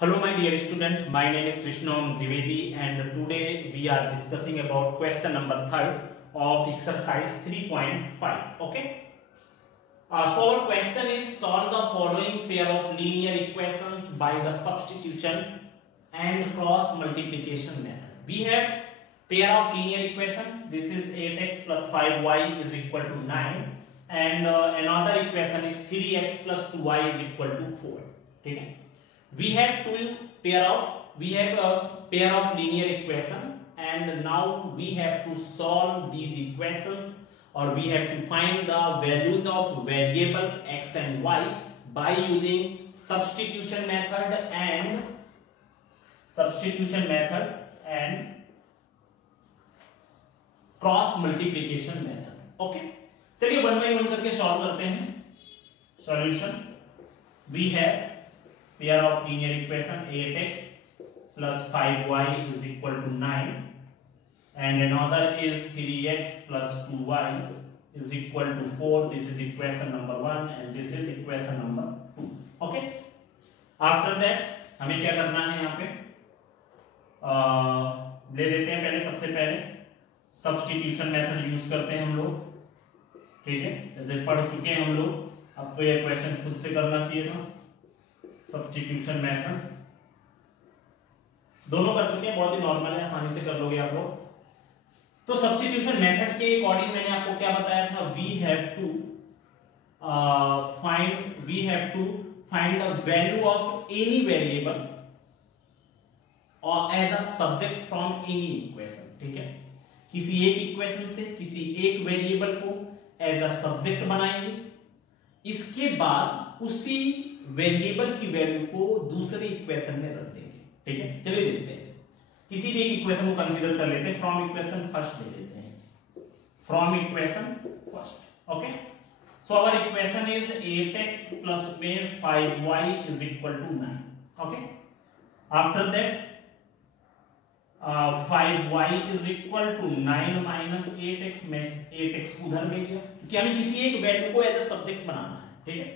Hello my dear student, my name is Krishnam Dwivedi and today we are discussing about question number 3 of exercise 3.5. Okay. So our question is solve the following pair of linear equations by the substitution and cross multiplication method. We have pair of linear equation. This is 8x plus 5y is equal to 9 and another equation is 3x plus 2y is equal to 4. Okay. We have a pair of linear equation and now we have to solve these equations or we have to find the values of variables x and y by using substitution method and cross multiplication method. Okay, चलिए one by one करके solve करते हैं. Solution we have pair of linear equation 8x plus 5y is equal to 9 and another is 3x plus 2y is equal to 4. This is equation number 1 and this is equation number 2. Okay, after that हमें क्या करना है, यहाँ पे ले लेते हैं पहले, सबसे पहले सब्स्टिट्यूशन मेथड यूज करते हैं हम लोग. ठीक है, जैसे पढ़ चुके हैं हम लोग, अब तो ये क्वेश्चन खुद से करना चाहिए था. सब्स्टिट्यूशन मेथड दोनों कर चुके हैं, बहुत ही नॉर्मल है, आसानी से कर लोगे आप लोग. तो सब्स्टिट्यूशन मेथड के अकॉर्डिंग मैंने आपको क्या बताया था, we have to find the value of any variable और as a subject from any equation. ठीक है, किसी एक इक्वेशन से किसी एक वेरिएबल को एज अ सब्जेक्ट बनाएंगे, इसके बाद उसी वेरिएबल की वैल्यू को दूसरे इक्वेशन में रख देंगे. ठीक है, चलिए देखते हैं. किसी भी एक इक्वेशन को कंसीडर कर लेते हैं. फ्रॉम इक्वेशन फर्स्ट ले लेते हैं. From equation first. Okay, so our equation is 8x plus 5y is equal to 9. Okay, after that 5y is equal to 9 minus 8x में 8x उधर ले लिया क्योंकि हमें किसी एक वैल्यू को एज अ सब्जेक्ट बनाना है. ठीक है,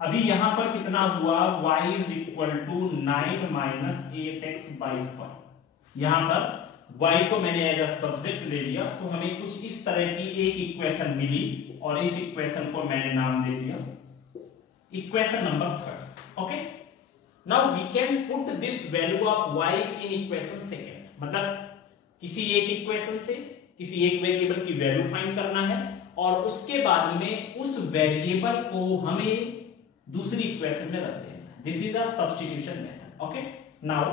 अभी यहां पर कितना हुआ, y is equal to 9 minus 8x by 5. यहां पर y को मैंने एज अ सब्जेक्ट ले लिया तो हमें कुछ इस तरह की एक इक्वेशन मिली और इस इक्वेशन को मैंने नाम दे दिया equation number 3. Okay, now we can put this value of y in equation second. मतलब किसी एक इक्वेशन से किसी एक वेरिएबल की वैल्यू फाइंड करना है और उसके बाद में उस वेरिएबल को हमें दूसरी इक्वेशन में रख देना है. This is a substitution method. Okay, now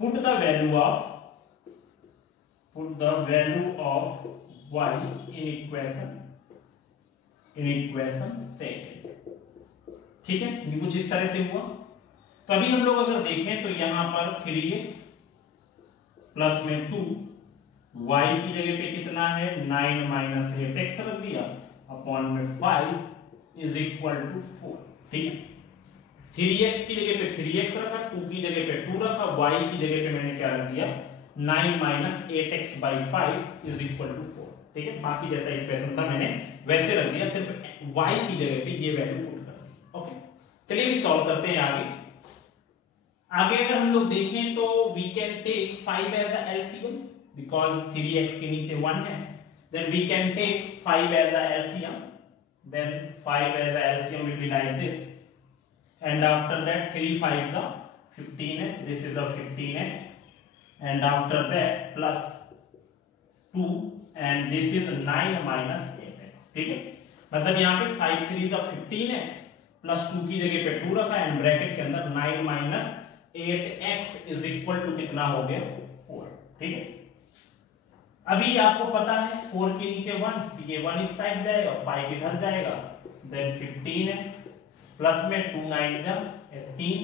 put the value of y in equation second. ठीक है, ये कुछ इस तरह से हुआ. तो अभी हम लोग अगर देखें तो यहां पर 3x प्लस में 2 y की जगह पे कितना है 9 माइनस 8x रख दिया अपॉन में 5 इज इक्वल टू 4. ठीक है, 3x की जगह पे 3x रखा, 2 की जगह पे 2 रखा, y की जगह पे मैंने क्या रख दिया 9 minus 8x by 5 is equal to 4. ठीक है, बाकी जैसा इक्वेशन था मैंने वैसे रख दिया, सिर्फ y की जगह पे ये वैल्यू पुट कर दी. ओके, चलिए भी सॉल्व करते हैं आगे अगर हम लोग देखें तो we can take 5 as a LCM because 3x के नीचे 1 है. Then we can take 5 as a LCM. Then 5 as a LCM will be like this. And after that 3 5s are 15x. This is a 15x. And after that plus 2 and this is 9 minus 8x. ठीक है, मतलब यहाँ पे 5 3s are 15x plus 2 की जगह पे 2 रखा and bracket के अंदर 9 minus 8x is equal to कितना हो गया 4. ठीक है, अभी आपको पता है 4 के नीचे 1, ये 1 इस साइड जाएगा, 5 इधर जाएगा, देन 15x प्लस में 2 9 जा 18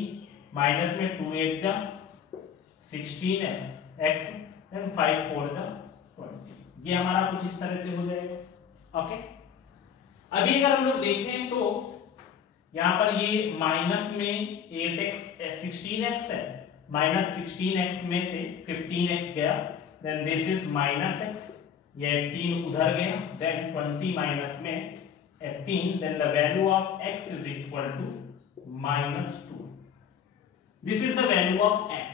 माइनस में 2 8 जा 16x देन 5 4 जा 20. ये हमारा कुछ इस तरह से हो जाएगा. ओके, अभी अगर हम लोग देखें तो यहां पर ये माइनस में 8x 16x है, माइनस 16x में से 15x गया, then this is minus x, ये 18 उधर गया, then 20 माइनस में 18, then the value of x is equal to -2. This is the value of x,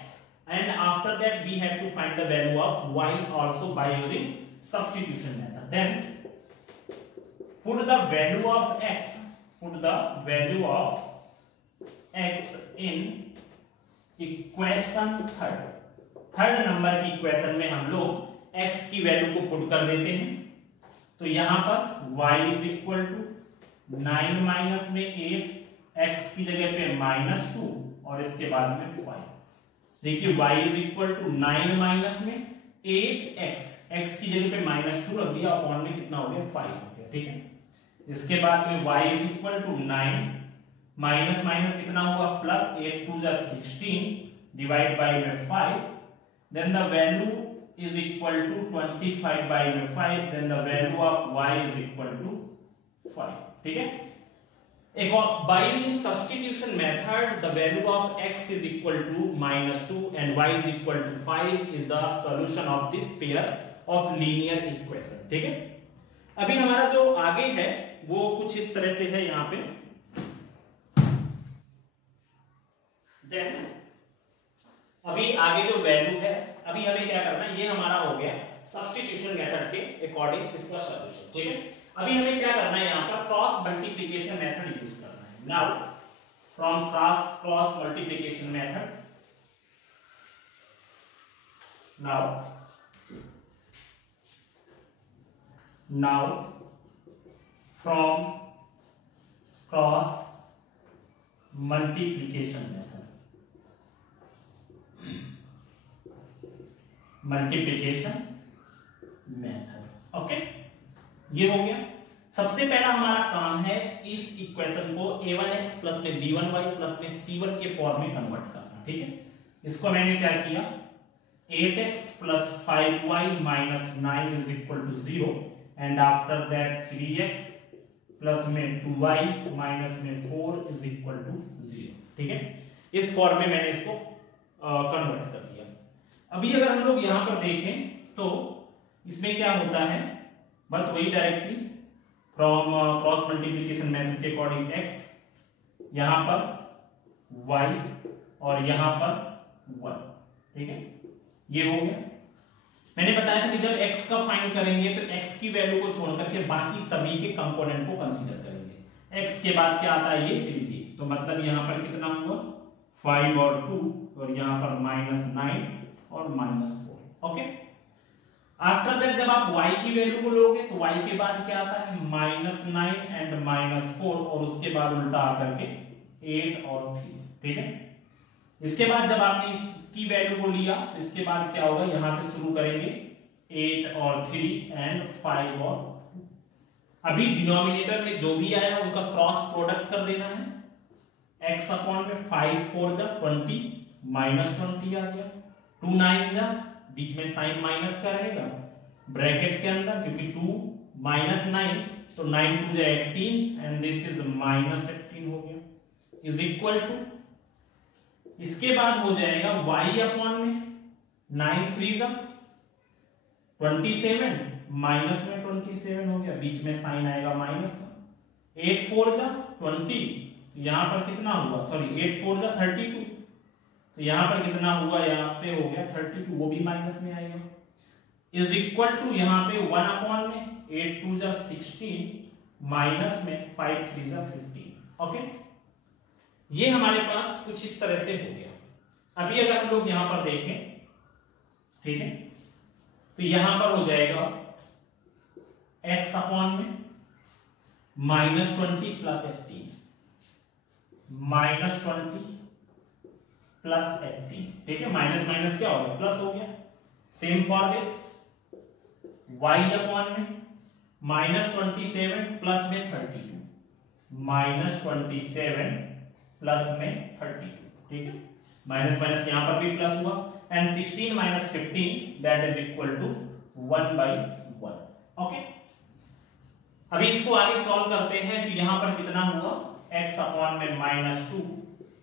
and after that we have to find the value of y also by using substitution method. Then put the value of x in equation third number की equation में हम लोग x की value को put कर देते हैं। तो यहां पर y is equal to 9 minus में 8, x की जगह पे -2 और इसके बाद में 5। देखिए y is equal to 9 minus में 8x, x की जगह पे -2 रख दिया, अपॉन में कितना हो गया 5 हो गया। ठीक है, इसके बाद में y is equal to 9 minus minus कितना होगा प्लस, 8 2 जा 16 डिवाइड बाय में 5, then the value is equal to 25 by 5, then the value of y is equal to 5। ठीक है, एक और by using substitution method the value of x is equal to -2 and y is equal to 5 is the solution of this pair of linear equation। ठीक है, अभी हमारा जो आगे है वो कुछ इस तरह से है यहां पे। then अभी आगे जो वैल्यू है, अभी हमें क्या करना है, ये हमारा हो गया सब्स्टिट्यूशन मेथड के अकॉर्डिंग इसका सॉल्यूशन। ठीक है, अभी हमें क्या करना है, यहाँ पर क्रॉस मल्टीप्लिकेशन मेथड यूज करना है। Now from cross multiplication method, now from cross multiplication method, okay, ये हो गया। सबसे पहला हमारा काम है इस इक्वेशन को a1x प्लस में b1y प्लस में c1 के फॉर्म में कन्वर्ट करना। ठीक है, इसको मैंने क्या किया, 8x plus 5y minus 9 is equal to 0 and after that 3x plus में 2y माइनस में 4 इज इक्वल टू 0। ठीक है, इस फॉर्म में मैंने इसको कन्वर्ट कर दिया। अभी अगर हम लोग यहां पर देखें तो इसमें क्या होता है, बस वही directly from cross multiplication method के अकॉर्डिंग x, यहां पर y और यहां पर 1। ठीक है, ये हो गया। मैंने बताया था कि जब x का फाइंड करेंगे तो x की वैल्यू को छोड़ करके बाकी सभी के कंपोनेंट को कंसीडर करेंगे। x के बाद क्या आता है, ये फिर ये, तो मतलब यहां पर कितना हुआ 5 और 2 और यहां पर -9 और -4। ओके, आफ्टर दैट जब आप y की वैल्यू को लोगे तो y के बाद क्या आता है -9 एंड -4 और उसके बाद उल्टा आकर के 8 और 3। ठीक है, इसके बाद जब आपने इसकी वैल्यू को लिया तो इसके बाद क्या होगा, यहां से शुरू करेंगे 8 और 3 एंड 5 और 2। अभी डिनोमिनेटर में जो भी आया उनका क्रॉस प्रोडक्ट कर देना है। x अपॉन में 5 4 जा 20 -20 आ गया, 2 9 जा, बीच में साइन माइनस का रहेगा ब्रैकेट के अंदर, क्योंकि 2 -9 तो 9 2 जा 18 एंड दिस इज -18 हो गया, इज इक्वल टू, इसके बाद हो जाएगा y अपॉन में 9 3 जा 27 माइनस में 27 हो गया, बीच में साइन आएगा माइनस का, 8 4 जा 20, यहां पर कितना हुआ, सॉरी 8 4 जा 32, तो यहां पर कितना हुआ, यहां पे हो गया 32, वो भी माइनस में आएगा, इज इक्वल टू यहां पे 1 अपॉन में 8 2 जा 16 माइनस में 5 3 जा 15। ओके, ये हमारे पास कुछ इस तरह से हो गया। अभी अगर हम लोग यहां पर देखें, ठीक है, तो यहां पर हो जाएगा x अपॉन में -20 प्लस 18 -20 प्लस 18। ठीक है, माइनस माइनस क्या हो गया, प्लस हो गया। Same for this y upon में -27 प्लस में 32 -27 प्लस में 32। ठीक है, माइनस माइनस यहां पर भी प्लस हुआ and 16 minus 15 that is equal to 1/1। Okay, अभी इसको आगे सॉल्व करते हैं तो यहां पर कितना हुआ, x अपॉन में -2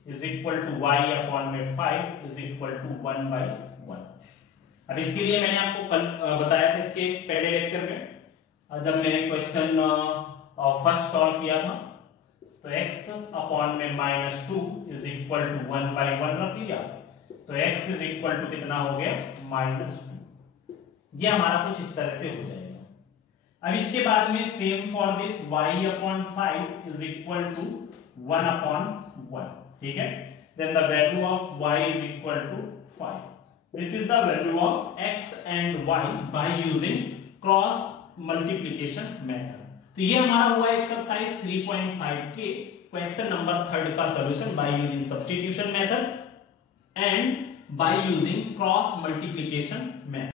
is equal to y upon में 5 इज इक्वल टू 1/1। अब इसके लिए मैंने आपको कल बताया था इसके पहले लेक्चर में, जब मैंने क्वेश्चन और फर्स्ट सॉल्व किया था, तो x अपॉन में -2 इज इक्वल टू 1/1 रख लिया, तो x इज इक्वल टू कितना हो गया -2। ये हमारा कुछ इस तरह से हो जाएगा। अब इसके बाद में same for this y upon 5 is equal to 1/1, ठीक है। Then the value of y is equal to 5। This is the value of x and y by using cross multiplication method. तो ये हमारा हुआ एक्सरसाइज 3.5 के क्वेश्चन नंबर 3 का solution by using substitution method and bye using cross multiplication method.